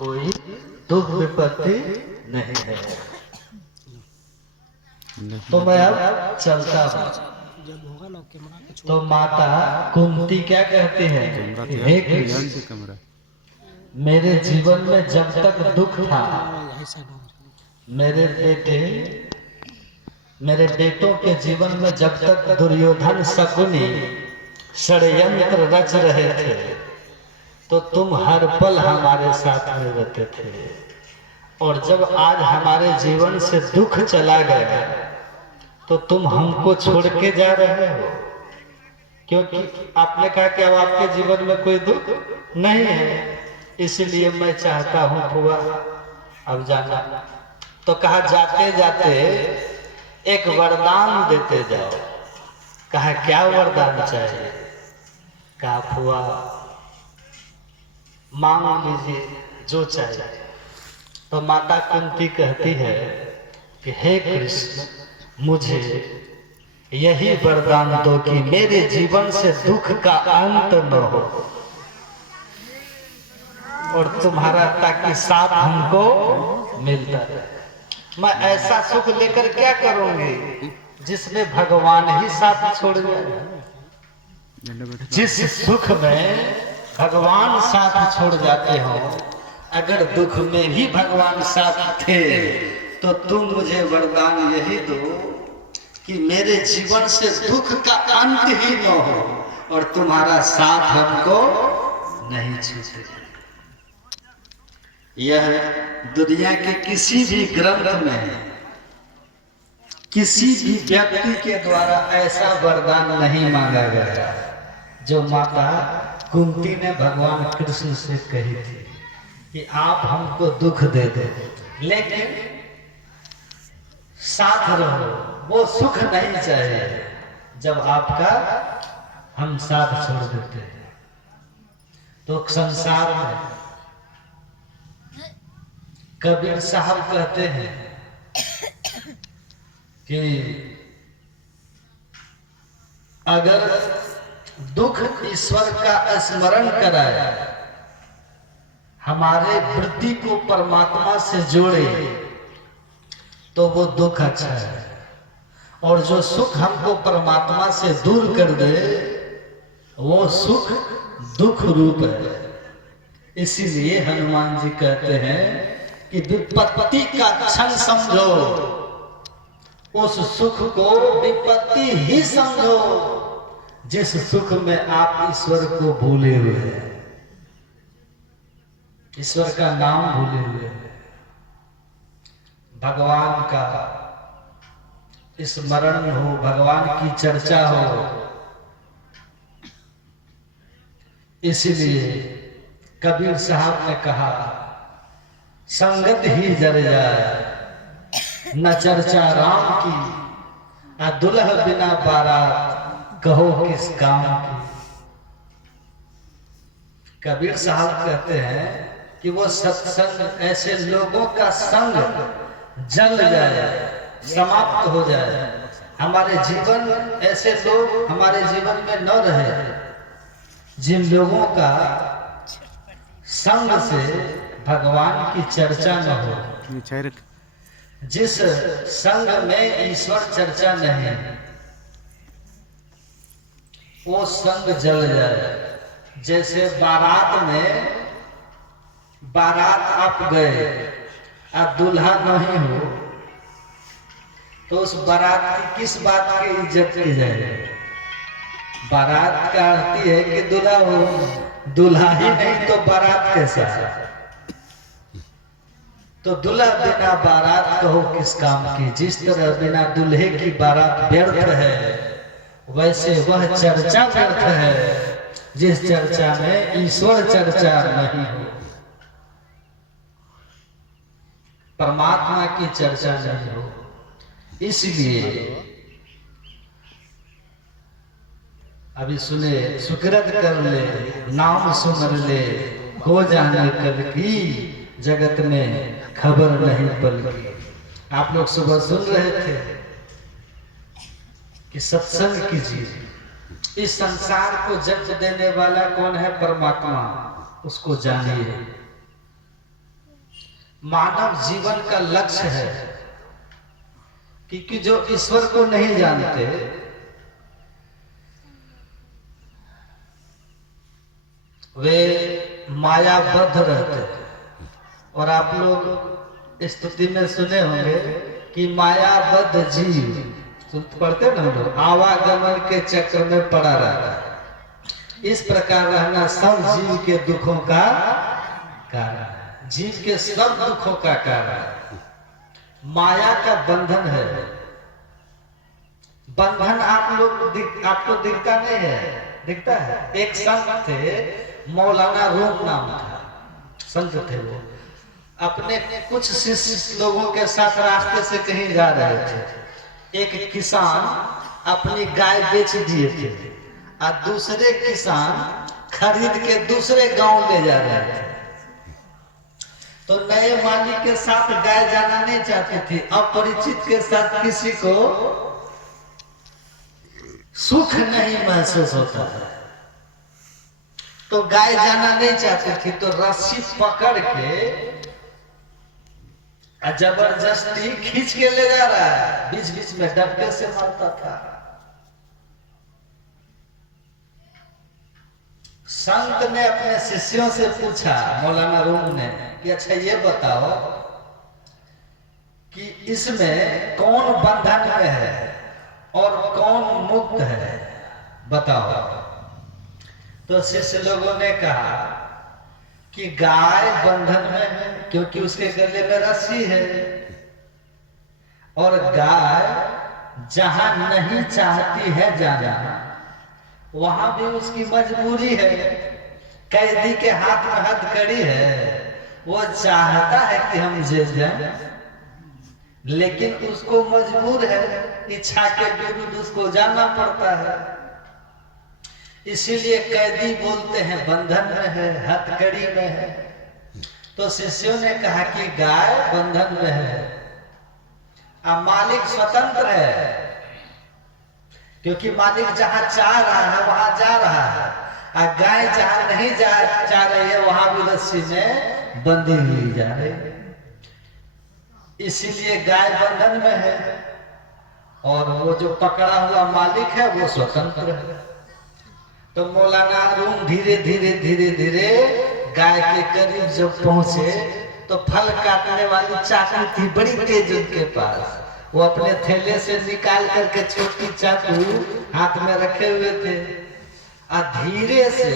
कोई दुख विपत्ति नहीं है। तो मैं अब चलता हूँ। तो माता कुंती क्या कहती है, हे कृष्ण, मेरे जीवन में जब तक दुख था, मेरे बेटों के जीवन में जब तक दुर्योधन शकुनी षड्यंत्र रच रहे थे, तो तुम हर पल हमारे साथ में रहते थे। और जब आज हमारे जीवन से दुख चला गया, तो तुम हमको छोड़ के जा रहे हो, क्योंकि आपने कहा कि अब आपके जीवन में कोई दुख नहीं है, इसलिए मैं चाहता हूं फुआ अब जाना। तो कहा जाते जाते एक वरदान देते जाओ। कहा क्या वरदान चाहिए? कहा फुआ मांग लीजिए जो चाहिए। तो माता कुंती कहती है कि हे कृष्ण, मुझे यही वरदान दो कि मेरे जीवन से दुख का अंत न हो, और तुम्हारा ताकि साथ हमको मिलता रहे। मैं ऐसा सुख लेकर क्या करूंगी जिसमें भगवान ही साथ छोड़ जाए। जिस सुख में भगवान साथ छोड़ जाते हो, अगर दुख में भी भगवान साथ थे, तो तुम मुझे वरदान यही दो कि मेरे जीवन से दुख का अंत ही न हो, और तुम्हारा साथ हमको नहीं छूटे। यह दुनिया के किसी भी ग्रंथ में किसी भी व्यक्ति के द्वारा ऐसा वरदान नहीं मांगा गया जो माता कुंती ने भगवान कृष्ण से कही थी कि आप हमको दुख दे दो, लेकिन साथ रहो। वो सुख नहीं चाहिए जब आपका हम साथ छोड़ देते हैं। तो संसार में कबीर साहब कहते हैं कि अगर दुख ईश्वर का स्मरण कराए, हमारे वृत्ति को परमात्मा से जोड़े, तो वो दुख अच्छा है। और जो सुख हमको परमात्मा से दूर कर दे, वो सुख दुख रूप है। इसीलिए हनुमान जी कहते हैं कि विपत्ति का क्षण समझो, उस सुख को विपत्ति ही समझो जिस सुख में आप ईश्वर को भूले हुए हैं, ईश्वर का नाम भूले हुए हैं, भगवान का स्मरण हो, भगवान की चर्चा हो। इसलिए कबीर साहब ने कहा, संगत ही जर जाए न चर्चा राम की, आ दुल्ह बिना बारात कहो किस काम की। कबीर साहब कहते हैं कि वो सत्संग, ऐसे लोगों का संग जल जाए, समाप्त हो जाए, हमारे जीवन ऐसे लोग हमारे जीवन में न रहे जिन लोगों का संग से भगवान की चर्चा न हो, जिस संग में ईश्वर चर्चा नहीं, वो संग जल जाए। जैसे बारात में, बारात आप गए और दूल्हा नहीं हो, तो उस बारात की किस बात की इज्जत की जाए? बारात का अर्थ है कि दूल्हा हो, दूल्हा ही नहीं तो बारात कैसा? तो दूल्हा बिना बारात कहो किस काम की। जिस तरह बिना दूल्हे की बारात व्यर्थ है, वैसे वह चर्चा व्यर्थ है जिस चर्चा में ईश्वर चर्चा नहीं हो, परमात्मा की चर्चा नहीं हो। इसलिए अभी सुने, सुकृत कर ले, नाम सुमर ले, हो जाने कल की, जगत में खबर नहीं पल की। आप लोग सुबह सुन रहे थे कि सत्संग कीजिए। इस संसार को जन्म देने वाला कौन है? परमात्मा। उसको जानिए। मानव जीवन का लक्ष्य है, क्योंकि जो ईश्वर को नहीं जानते वे मायाबद्ध रहते हैं। और आप लोग स्तुति में सुने होंगे कि मायाबद्ध जीव पढ़ते ना लोग, आवागमन के चक्र में पड़ा रहता है। इस प्रकार रहना सब जीव के दुखों का कारण है, जीव के सब दुखों का कारण है। माया का बंधन है। बंधन आपको दिखता नहीं है, दिखता है। एक संत थे, मौलाना रूम नाम था, संत थे। वो अपने कुछ शिष्य लोगों के साथ रास्ते से कहीं जा रहे थे। एक किसान अपनी गाय बेच दिए थे और दूसरे किसान खरीद के दूसरे गांव ले जा रहे थे। तो नए मालिक के साथ गाय जाना नहीं चाहती थी, अपरिचित के साथ किसी को सुख नहीं महसूस होता है, तो गाय जाना नहीं चाहती थी। तो रस्सी पकड़ के जबरदस्ती खींच के ले जा रहा है, बीच बीच में डंडे से मारता था। संत ने अपने शिष्यों से पूछा, मौलाना रूम ने, कि अच्छा ये बताओ कि इसमें कौन बंधन में है और कौन मुक्त है, बताओ। तो शिष्य लोगों ने कहा कि गाय बंधन में है क्योंकि उसके गले में रस्सी है, और गाय जहां नहीं चाहती है जाना वहां भी उसकी मजबूरी है। कैदी के हाथ में हथकड़ी है, वो चाहता है कि हम जेल जाएं, लेकिन उसको मजबूर है, इच्छा के विरुद्ध उसको जाना पड़ता है। इसीलिए कैदी बोलते हैं बंधन में है, हथकड़ी में है। तो शिष्यों ने कहा कि गाय बंधन में है और मालिक स्वतंत्र है, क्योंकि मालिक जहां चाह रहा है वहां जा रहा है, और गाय जहां नहीं चाह रही है वहां भी रस्सी में बंधी हुई जा रही है। इसीलिए गाय बंधन में है और वो जो पकड़ा हुआ मालिक है वो स्वतंत्र है। तो मौलाना रूम धीरे धीरे धीरे धीरे गाय के करीब जब पहुंचे तो फल काटने वाली चाकू थी बड़ी तेज उनके पास। वो अपने थैले से निकाल करके छोटी चाकू हाथ में रखे हुए थे और धीरे से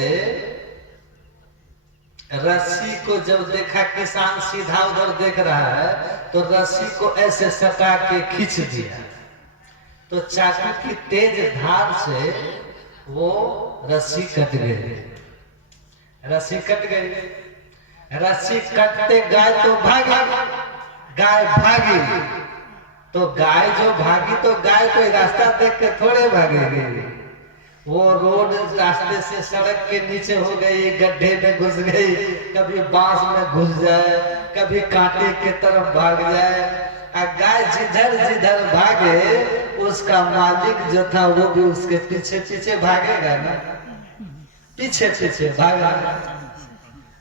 रस्सी को जब देखा किसान सीधा उधर देख रहा है तो रस्सी को ऐसे सटा के खींच दिया। तो चाकू की तेज धार से वो रस्सी कट गई। रस्सी कट गई। रस्सी कटते गाय तो भागी। गाय भागी तो गाय जो भागी तो गाय कोई रास्ता देख के थोड़े भागेगी। वो रोड रास्ते से सड़क के नीचे हो गई, गड्ढे में घुस गई, कभी बांस में घुस जाए, कभी कांटे के तरफ भाग जाए। गाय जिधर जिधर भागे उसका मालिक जो था वो भी उसके पीछे पीछे भागेगा ना, पीछे पीछे भागा।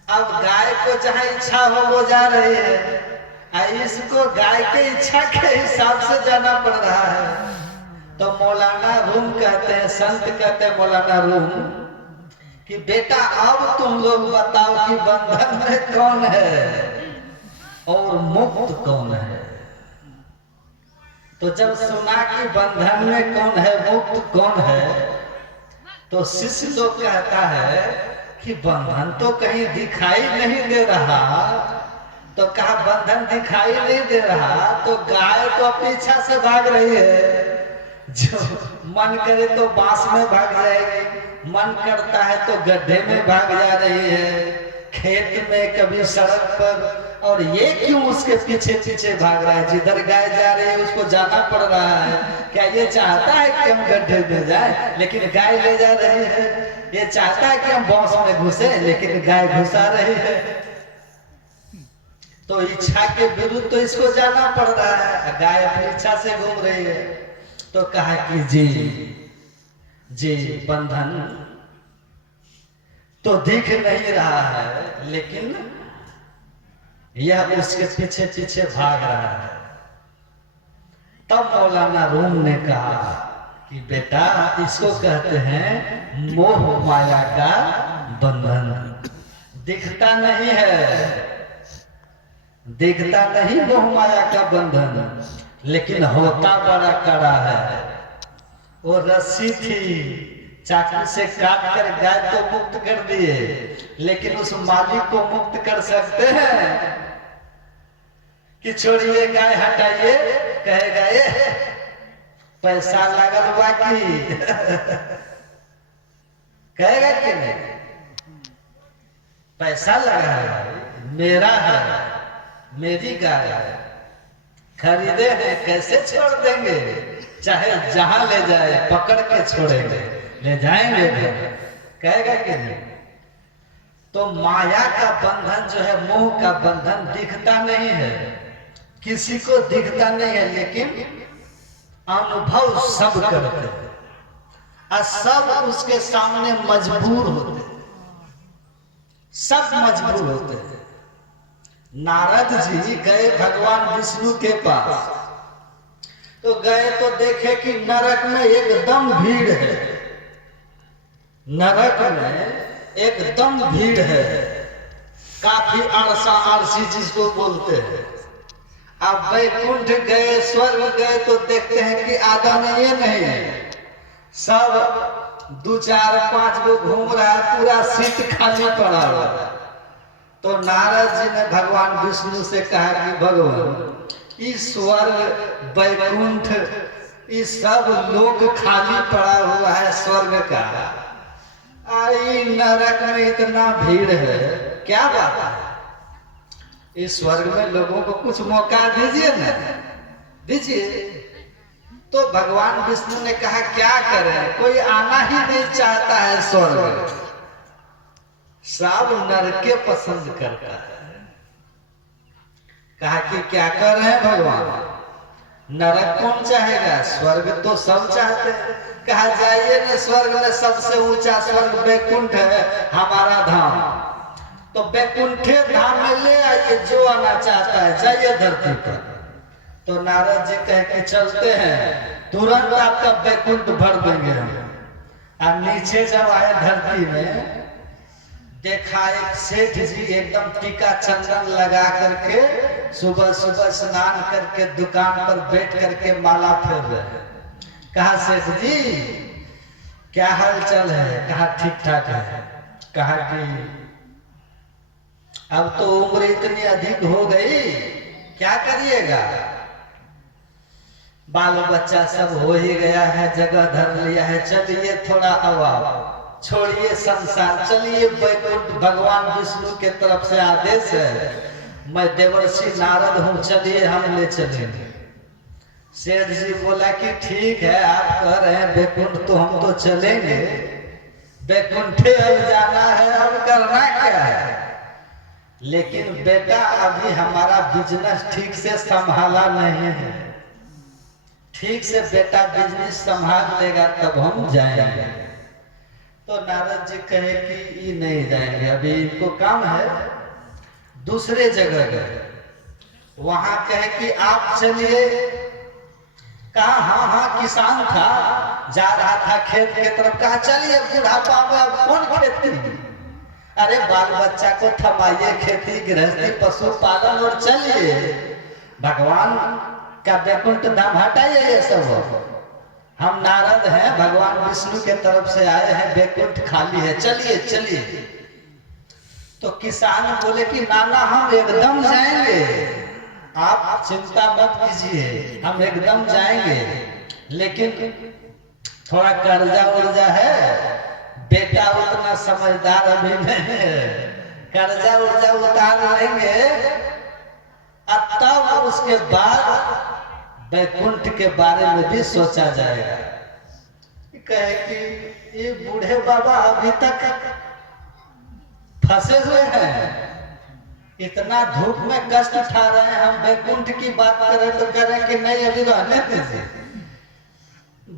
अब गाय को जहाँ इच्छा हो वो जा रही है, इसको गाय के इच्छा के हिसाब से जाना पड़ रहा है। तो मौलाना रूम कहते हैं, संत कहते हैं मौलाना रूम कि बेटा अब तुम लोग बताओ कि बंधन में कौन है और मुक्त कौन है। तो जब सुना कि बंधन में कौन है मुक्त कौन है तो शिष्य लोग कहता है कि बंधन तो कहीं दिखाई नहीं दे रहा। तो कहा बंधन दिखाई नहीं दे रहा तो गाय तो अपनी इच्छा से भाग रही है। जो मन करे तो बांस में भाग जाएगी, मन करता है तो गड्ढे में भाग जा रही है, खेत में कभी सड़क पर। और ये क्यों उसके पीछे पीछे भाग रहा है? जिधर गाय जा रही है उसको जाना पड़ रहा है। क्या ये चाहता है कि हम गड्ढे में जाए लेकिन गाय ले जा रही है? ये चाहता है कि हम बांस में घुसे लेकिन गाय घुसा रही है। तो इच्छा के विरुद्ध तो इसको जाना पड़ रहा है, गाय अपनी इच्छा से घूम रही है। तो कहा कि जी जी बंधन तो दिख नहीं रहा है लेकिन यह उसके पीछे पीछे भाग रहा है। तब मौलाना रूम ने कहा कि बेटा इसको कहते हैं मोह माया का बंधन। दिखता नहीं है, दिखता नहीं मोह माया का बंधन, लेकिन होता बड़ा कड़ा है। वो रस्सी थी, चाकू से काट कर गाय तो मुक्त कर दिए, लेकिन उस मालिक को मुक्त कर सकते हैं कि छोड़िए गाय हटाइए, कहेगा ये पैसा लगल बाकी कहेगा कि नहीं, पैसा लगा है, मेरा है, मेरी गाय है, खरीदे हैं, कैसे छोड़ देंगे? चाहे जहां ले जाए पकड़ के छोड़ेंगे, ले जाएंगे, कहेगा कि नहीं। तो माया का बंधन जो है, मोह का बंधन दिखता नहीं है, किसी को दिखता नहीं है, लेकिन अनुभव सब करते हैं और सब उसके सामने मजबूर होते हैं, सब मजबूर होते हैं। नारद जी गए भगवान विष्णु के पास, तो गए तो देखे कि नरक में एकदम भीड़ है, नरक में एकदम भीड़ है, काफी अरसा अरसी जिसको बोलते हैं। अब वैकुंठ गए, स्वर्ग गए तो देखते हैं कि आदम ये नहीं है, सब 2 4 5 लोग घूम रहा है, पूरा सीट खाली पड़ा हुआ है। तो नारद जी ने भगवान विष्णु से कहा कि भगवान इस स्वर्ग वैकुंठ इस सब लोग खाली पड़ा हुआ है स्वर्ग का, आई नरक में इतना भीड़ है, क्या बात है? इस स्वर्ग में लोगों को कुछ मौका दीजिए ना, दीजिए। तो भगवान विष्णु ने कहा क्या करें, कोई आना ही नहीं चाहता है स्वर्ग, सब नरके पसंद करता है। कहा कि क्या कर रहे हैं भगवान, नरक कौन चाहेगा, स्वर्ग तो सब चाहते हैं। कहा जाइए ना स्वर्ग में, सबसे ऊंचा स्वर्ग वैकुंठ है हमारा धाम, तो वैकुंठे धाम में ले आइए जो आना चाहता है, जाइए धरती पर। तो नारद जी कह के चलते हैं, तुरंत आपका वैकुंठ भर देंगे हम। और नीचे जब आए धरती में, देखा एक सेठ जी एकदम टीका चंदन लगा करके सुबह सुबह स्नान करके दुकान पर बैठ करके माला फेर रहे हैं। कहा सेठ जी क्या हाल चाल है? कहा ठीक ठाक है। कहा कि अब तो उम्र इतनी अधिक हो गई, क्या करिएगा, बाल बच्चा सब हो ही गया है, जगह धर लिया है, चलिए थोड़ा अब छोड़िए संसार, चलिए वैकुंठ। भगवान विष्णु के तरफ से आदेश है, मैं देवर्षि नारद हूँ, चलिए हम ले चलेंगे। सेठ जी बोला कि ठीक है, आप कह रहे हैं वैकुंठ तो हम तो चलेंगे, वैकुंठे अब जाना है, अब करना क्या है, लेकिन बेटा अभी हमारा बिजनेस ठीक से संभाला नहीं है, ठीक से बेटा बिजनेस संभाल लेगा तब हम जाएंगे। तो नारद जी कहे कि ये नहीं जाएंगे, अभी इनको काम है, दूसरे जगह गए, वहां कहे कि आप चलिए। कहा हाँ हाँ किसान था, जा रहा था खेत के तरफ, कहा चलिए बुढ़ापा में कौन खेती, अरे बाल बच्चा को थमाइए, खेती गृहस्थी पशुपालन और चलिए भगवान का वैकुंठ धाम हटाइए ये सब। हम नारद हैं, भगवान विष्णु के तरफ से आए हैं, वैकुंठ खाली है, चलिए चलिए। तो किसान बोले कि नाना हम एकदम जाएंगे, आप चिंता मत कीजिए, हम एकदम जाएंगे, लेकिन थोड़ा कर्जा उर्जा है, बेटा उतना समझदार अभी नहीं है, कर्जा उर्जा उतार लेंगे, अब तब उसके बाद वैकुंठ के बारे में भी सोचा जाएगा। कहे कि ये बूढ़े बाबा अभी तक फंसे हुए हैं, इतना धूप में कष्ट उठा रहे हैं, हम वैकुंठ की बात करें तो कह रहे हैं कि नहीं अभी रहने दीजिए।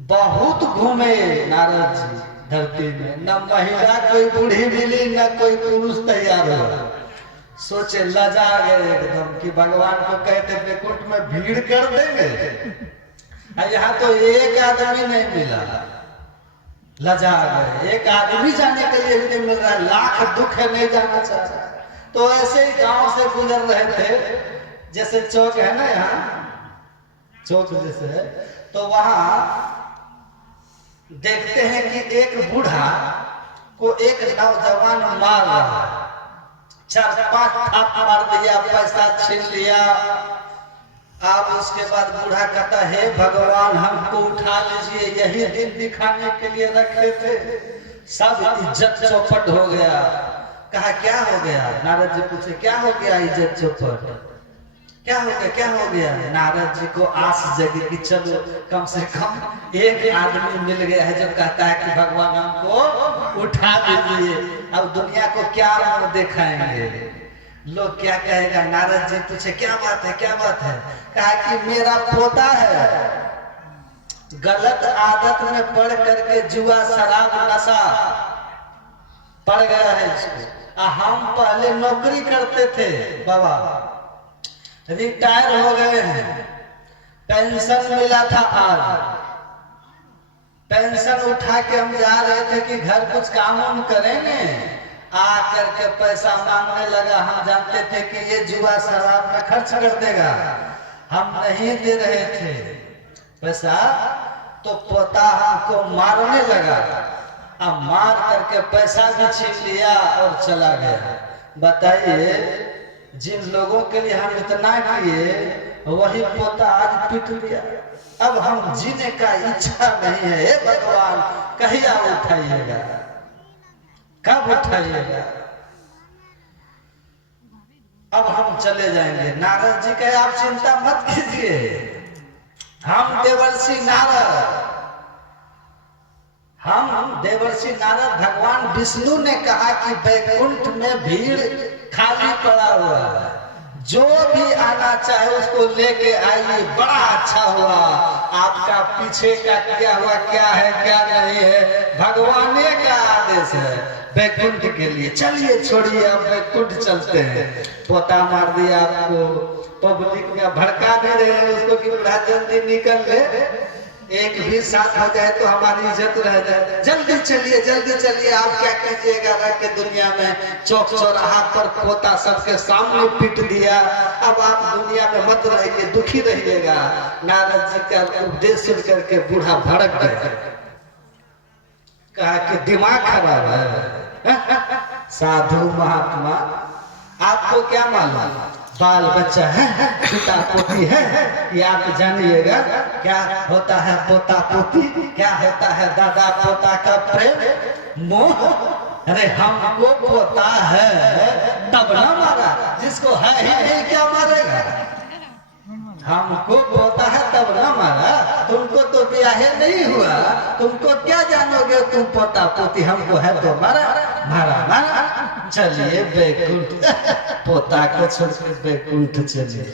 बहुत घूमे नारद जी धरती में, न महिला कोई बूढ़ी मिली, न कोई पुरुष तैयार हुआ, सोचे लजा गए एकदम कि भगवान को कहते वैकुंठ में भीड़ कर देंगे, यहाँ तो एक आदमी नहीं मिला। लजा गए, एक आदमी जाने के लिए भी नहीं मिल रहा, लाख दुख है नहीं जाना चाह रहा। तो ऐसे ही गांव से गुजर रहे थे, जैसे चौक है ना, यहाँ चौक जैसे है, तो वहां देखते हैं कि एक बूढ़ा को एक नौजवान मार रहा, 4-5 थाप मार दिया, पैसा छीन लिया। अब उसके बाद बूढ़ा कहता है भगवान हमको उठा लीजिए, यही दिन दिखाने के लिए रखे थे। सब इज्जत चौपट हो गया। कहा क्या हो गया? नारद जी पूछे क्या हो गया इज्जत चौपट? क्या हो गया, क्या हो गया? नारद जी को आस जगी कि चलो कम से कम एक आदमी मिल गया है जो कहता है कि भगवान हमको उठा दीजिए। अब दुनिया को क्या रंग दिखाएंगे, लोग क्या कहेगा? नारद जी पूछे क्या बात है, क्या बात है? कहा कि मेरा पोता है, गलत आदत में पढ़ करके जुआ शराब नशा पड़ गया है इसको। हम पहले नौकरी करते थे बाबा, रिटायर हो गए हैं, पेंशन मिला था, आज पेंशन उठा के हम जा रहे थे कि घर कुछ काम हम करेंगे, आ करके पैसा मांगने लगा। हम जानते थे कि ये जुआ शराब में खर्च कर देगा, हम नहीं दे रहे थे पैसा, तो पोता हमको मारने लगा। अब मार करके पैसा भी छीन लिया और चला गया। बताइए, जिन लोगों के लिए हम इतना किए वही पोता आज पिट गया। अब हम जीने का इच्छा नहीं है। हे भगवान कहिया उठाइएगा, कब उठाइएगा? अब हम चले जाएंगे। नारद जी कहे आप चिंता मत कीजिए, हम देवर्षि नारद, हम देवर्षि नारद, भगवान विष्णु ने कहा कि वैकुंठ में भीड़ खाली पड़ा हुआ है, जो भी आना चाहे उसको लेके आइए। बड़ा अच्छा हुआ, आपका पीछे का किया हुआ क्या है क्या नहीं है भगवान का आदेश है वैकुंठ के लिए। चलिए छोड़िए, अब वैकुंठ चलते हैं। पोता मार दिया आपको, पब्लिक में भड़का दे रहे हैं उसको कि बड़ा जल्दी निकल ले, एक भी साथ हो जाए तो हमारी इज्जत रह जाए। जल्दी चलिए, जल्दी चलिए। आप क्या कीजिएगा? रख के दुनिया में चौक चौराहा पर पोता सबके सामने पीट दिया। अब आप दुनिया में मत रहिए, दुखी रहिएगा। नारद जी का उपदेश सुन करके बूढ़ा भड़क गया, कहा कि दिमाग खराब है। साधु महात्मा आपको क्या मालूम, बाल बच्चा है, पिता पोती है, ये आप जानिएगा। क्या होता है पोता पोती, क्या होता है दादा पोता का प्रेम मोह। अरे हमको पोता है तब ना मारा, जिसको है ही नहीं क्या मारेगा? हमको पोता है तब ना मारा, तुमको तो ब्याह नहीं हुआ, तुमको क्या जानोगे तुम पोता पोती, हमको है तो मारा मारा मारा। चलिए वैकुंठ, पोता को छोड़ के वैकुंठ चलिए।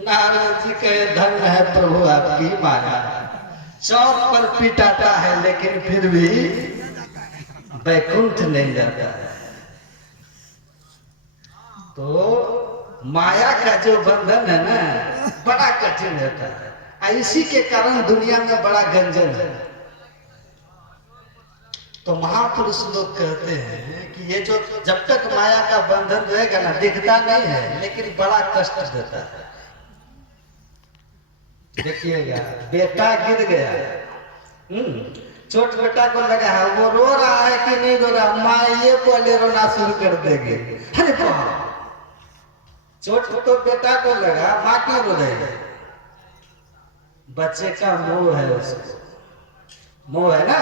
नारद जी के धन है प्रभु आपकी माया, चौक पर पिटाता है लेकिन फिर भी वैकुंठ नहीं जाता है। तो माया का जो बंधन है ना, बड़ा कठिन रहता है। इसी के कारण दुनिया में बड़ा गंजन है। तो महापुरुष लोग कहते हैं कि ये जो जब तक माया का बंधन रहेगा ना, दिखता नहीं है लेकिन बड़ा कष्ट देता है। देखिएगा, बेटा गिर गया, छोट बेटा को लगा है, वो रो रहा है कि नहीं रो रहा, माँ ये पहले रोना शुरू कर देगी। अरे बाप, चोट तो बेटा को लगा, माँ क्यों रो रही है? बच्चे का मोह है, उसको मोह है ना।